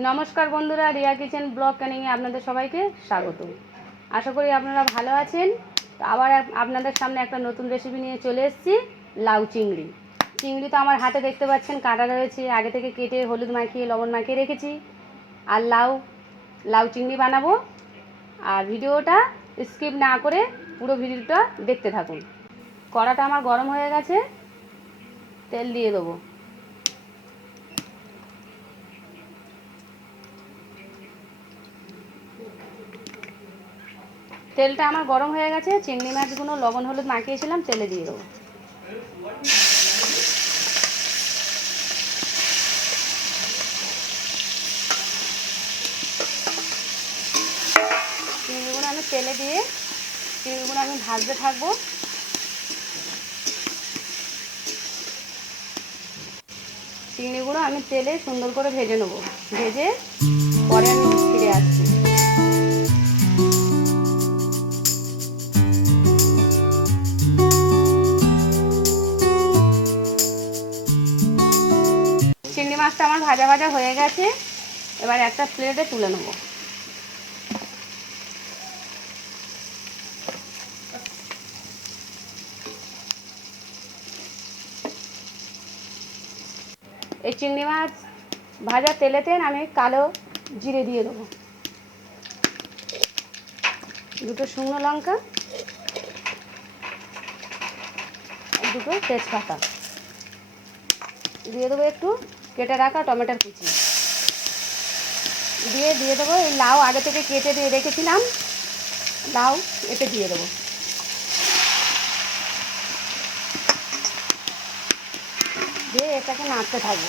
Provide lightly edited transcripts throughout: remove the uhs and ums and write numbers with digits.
নমস্কার বন্ধুরা, Riya kitchen blog ক্যানিংয়ে আপনাদের সবাইকে স্বাগত। আশা করি আপনারা ভালো আছেন। আবার আপনাদের সামনে একটা নতুন রেসিপি নিয়ে চলে এসেছি, লাউ চিংড়ি। চিংড়ি তো আমার হাতে দেখতে পাচ্ছেন কাটা রয়েছে, আগে থেকে কেটে হলুদ মাখিয়ে লবণ মাখিয়ে রেখেছি। আর লাউ চিংড়ি বানাবো। আর ভিডিওটা স্কিপ না করে পুরো ভিডিওটা দেখতে থাকুন। কড়াটা আমার গরম হয়ে গেছে, তেল দিয়ে দেবো। তেলটা আমার গরম হয়ে গেছে, চিংড়ি মাছগুলো লবণ হলুদ মাখিয়েছিলাম তেলে দিয়ে দেবো। চিংড়িগুলো আমি তেলে দিয়ে চিংড়িগুলো আমি ভাজতে থাকবো। চিংড়িগুলো আমি তেলে সুন্দর করে ভেজে নেবো, ভেজে পরে আমি ফিরে আসছি। চিংড়ি মাছটা আমার ভাজা ভাজা হয়ে গেছে, এবার একটা প্লেটে তুলে নেব। এই চিংড়ি মাছ ভাজা তেলেতে আমি কালো জিরে দিয়ে দেবো, দুটো শুকনো লঙ্কা, দুটো তেজপাতা দিয়ে দেবো, একটু কেটে রাখা টমেটোর কুচি দিয়ে দেবো। এই লাউ আগে থেকে কেটে দিয়ে রেখেছিলাম, লাউ এতে দিয়ে দেবো। দিয়ে এটাকে নাড়তে থাকবো।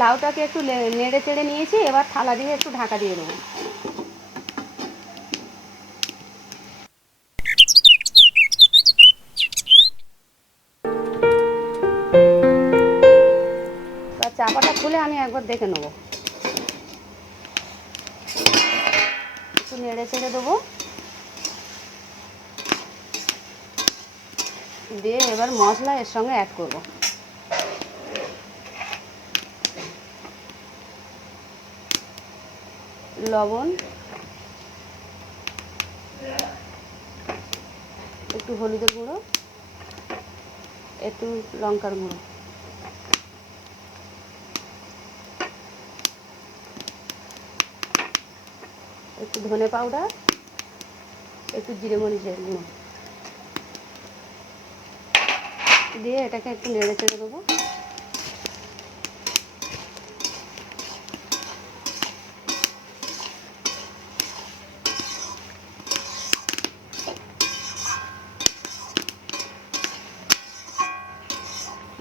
লাউটাকে একটু নেড়ে চেড়ে নিয়েছি, এবার থালা দিয়ে একটু ঢাকা দিয়ে দেবো। চাপাটা খুলে আমি একবার দেখে নেবো, একটু নেড়ে চেড়ে দেবো। দিয়ে এবার মশলা এর সঙ্গে অ্যাড করব। লবণ, একটু হলুদের গুঁড়ো, একটু লঙ্কার গুঁড়ো, একটু ধনে পাউডার, একটু জিরে মরিচের গুঁড়ো দিয়ে এটাকে একটু নেড়ে চেড়ে দেবো।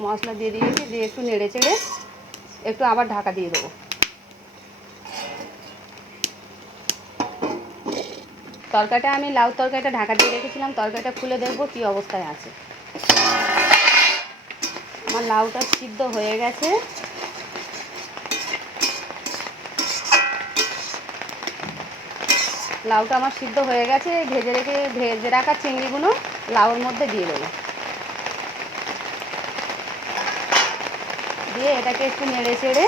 মশলা দিয়ে দিয়েছি, দিয়ে একটু নেড়ে চেড়ে একটু আবার ঢাকা দিয়ে দেবো। তরকারিটা আমি লাউ তরকারিটা ঢাকা দিয়ে রেখেছিলাম, তরকারিটা খুলে দেখবো কী অবস্থায় আছে। আমার লাউটা সিদ্ধ হয়ে গেছে। লাউটা আমার সিদ্ধ হয়ে গেছে, ভেজে রাখা চিংড়িগুলো লাউর মধ্যে দিয়ে দেবো। দিয়ে এটাকে একটু নেড়ে চেড়ে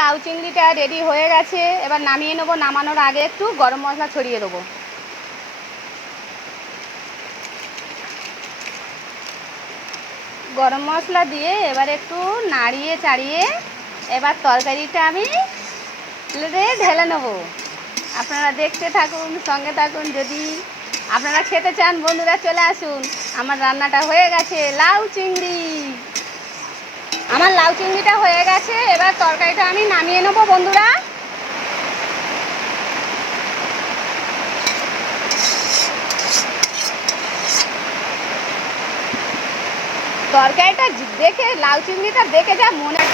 লাউ চিংড়িটা রেডি হয়ে গেছে, এবার নামিয়ে নেবো। নামানোর আগে একটু গরম মশলা ছড়িয়ে দেবো। গরম মশলা দিয়ে এবার একটু নাড়িয়ে চাড়িয়ে এবার তরকারিটা আমি প্লেটে ঢেলে নেবো। আপনারা দেখতে থাকুন, সঙ্গে থাকুন। যদি আপনারা খেতে চান বন্ধুরা চলে আসুন। আমার রান্নাটা হয়ে গেছে, লাউ চিংড়ি। আমার লাউ চিংড়িটা হয়ে গেছে, এবার তরকারিটা আমি নামিয়ে নেবো বন্ধুরা। তরকারিটা দেখে লাউ চিংড়িটা দেখে যা মনে হয়